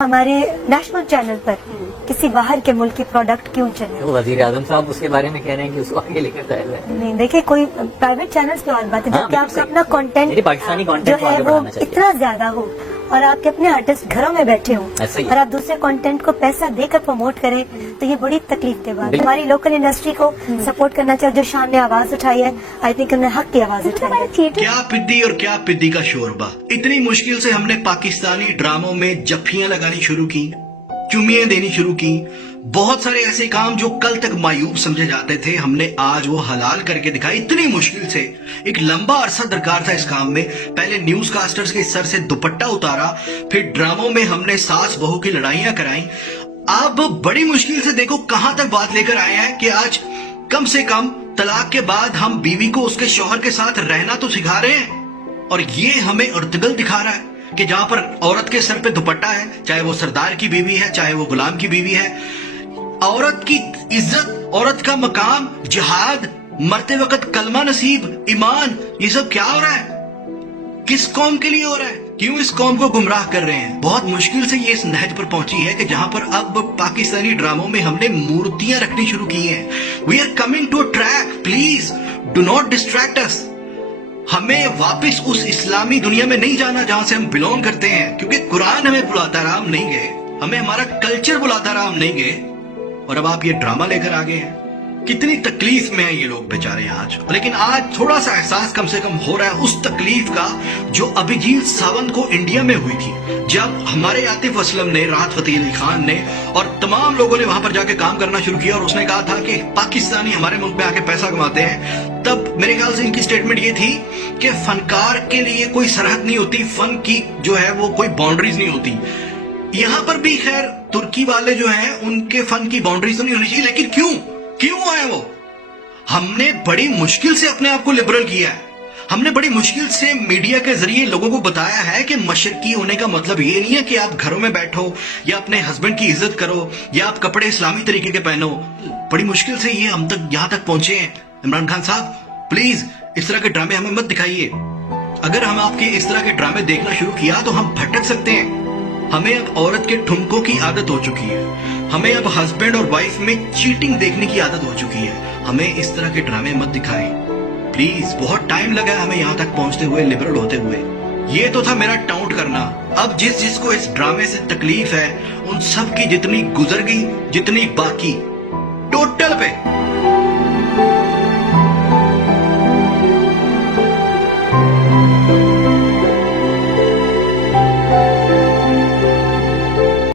हमारे national channel पर किसी बाहर के मुल्क के प्रोडक्ट क्यों चले? तो वजीर आजम साहब उसके बारे में कह रहे हैं कि उसको आगे लेकर जाया जाए। नहीं, देखिए कोई प्राइवेट चैनल्स की और बात है, जबकि आपका अपना कंटेंट मेरी पाकिस्तानी जो कंटेंट को है आगे वो बढ़ाना चाहिए। इतना ज्यादा हो और आपके अपने आर्टिस्ट घरों में बैठे हों ऐसे ही। और आप दूसरे कंटेंट को पैसा देकर प्रमोट करें, तो ये बड़ी तकलीफ के बात है। हमारी लोकल इंडस्ट्री को सपोर्ट करना चाहिए। जो शान ने आवाज उठाई है, आई थिंक उन्होंने हक की आवाज उठाई है। क्या पिद्दी और क्या पिद्दी का शोरबा। इतनी मुश्किल से हमने पाकिस्तानी ड्रामों में जफ्फियां लगानी शुरू की, चुम्मियां देनी शुरू की। बहुत सारे ऐसे काम जो कल तक मायूब समझे जाते थे, हमने आज वो हलाल करके दिखाई। इतनी मुश्किल से एक लंबा अरसा दरकार था इस काम में। पहले न्यूज कास्टर्स के सर से दुपट्टा उतारा, फिर ड्रामों में हमने सास बहू की लड़ाइयां कराई। अब बड़ी मुश्किल से देखो कहां तक बात लेकर आए हैं कि आज कम से कम तलाक के बाद हम बीवी को उसके शौहर के साथ रहना तो सिखा रहे हैं, और ये हमें अर्तगल दिखा रहा है कि जहां पर औरत के सर पे दुपट्टा है, चाहे वो सरदार की बीवी है, चाहे वो गुलाम की बीवी है, औरत की इज्जत, औरत का मकाम, जिहाद, मरते वक्त कलमा नसीब, ईमान, ये सब क्या हो रहा है? किस कौम के लिए हो रहा है? क्यों इस कौम को गुमराह कर रहे हैं? बहुत मुश्किल से ये इस नहज पर पहुंची है कि जहां पर अब पाकिस्तानी ड्रामों में हमने मूर्तियां रखनी शुरू की हैं। We are coming to a track, please do not distract us. हमें वापस उस इस्लामी दुनिया में नहीं जाना जहां से हम बिलोंग करते हैं, क्योंकि कुरान हमें बुलाता रहा, हम नहीं गए। हमें हमारा कल्चर बुलाता रहा, हम नहीं गए। और अब आप ये ड्रामा लेकर आ गए हैं। कितनी तकलीफ में है ये लोग बेचारे आज। लेकिन आज थोड़ा सा एहसास कम से कम हो रहा है उस तकलीफ का जो अभिजीत सावंत को इंडिया में हुई थी, जब हमारे आतिफ असलम ने, राहत फतेह अली खान ने और तमाम लोगों ने वहां पर जाके काम करना शुरू किया। और उसने कहा था कि पाकिस्तानी हमारे मुल्क में आके पैसा कमाते हैं। तब मेरे ख्याल से इनकी स्टेटमेंट ये थी कि फनकार के लिए कोई सरहद नहीं होती, फन की जो है वो कोई बाउंड्रीज नहीं होती। यहां पर भी खैर तुर्की वाले जो हैं उनके फन की बाउंड्रीज तो नहीं होनी चाहिए, लेकिन क्यों आए वो? हमने बड़ी मुश्किल से अपने आप को लिबरल किया है। हमने बड़ी मुश्किल से मीडिया के जरिए लोगों को बताया है कि मशरकी होने का मतलब ये नहीं है कि आप घरों में बैठो या अपने हस्बैंड की इज्जत करो या आप कपड़े इस्लामी तरीके के पहनो। बड़ी मुश्किल से ये हम तक यहां तक पहुंचे हैं। इमरान खान साहब, प्लीज इस तरह के ड्रामे हमें मत दिखाइए। अगर हम आपके इस तरह के ड्रामे देखना शुरू किया तो हम भटक सकते हैं। हमें अब औरत के ठुमकों की आदत हो चुकी है। हमें अब हस्बैंड और वाइफ में चीटिंग देखने की आदत हो चुकी है। हमें इस तरह के ड्रामे मत दिखाएं प्लीज। बहुत टाइम लगा है हमें यहाँ तक पहुंचते हुए, लिबरल होते हुए। ये तो था मेरा टाउट करना। अब जिसको इस ड्रामे से तकलीफ है, उन सब की जितनी गुजर गई, जितनी बाकी, टोटल पे